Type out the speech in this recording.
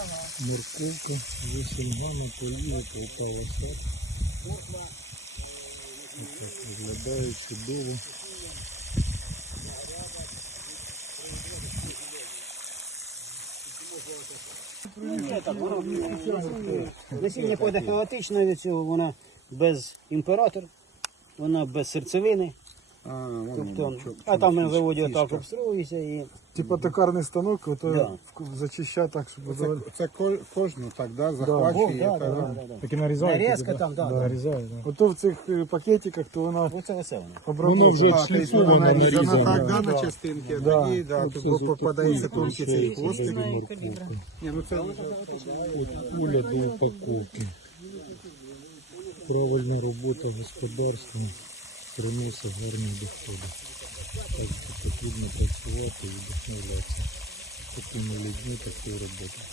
Морковка, 8 гамма, поліва, полтава сад. Отак виглядає чудово. Насіння пойде хаотично від цього, вона без імператор, вона без серцевини. Тобто, а там на заводі отак обстроюється і Типа токарний станок, ото Да. в- зачищає так, щоб Це, це ко- кожну так, да, О, захвачує. да, яка, да, да? да, да, да. такі нарізають. Нарізка там, да, да. нарізають. Ото в цих е, пакетиках, то вона Оце оце воно. обробляє. А, тобто вона нарізана так, да, Да. на частинки, а Да. тоді да, попадається тонкий цей хвостик. Ні, ну це Куля до упаковки. Правильна робота господарства приносить гарні доходи. Так що потрібно працювати і вдохновлятися такими людьми, такою роботою.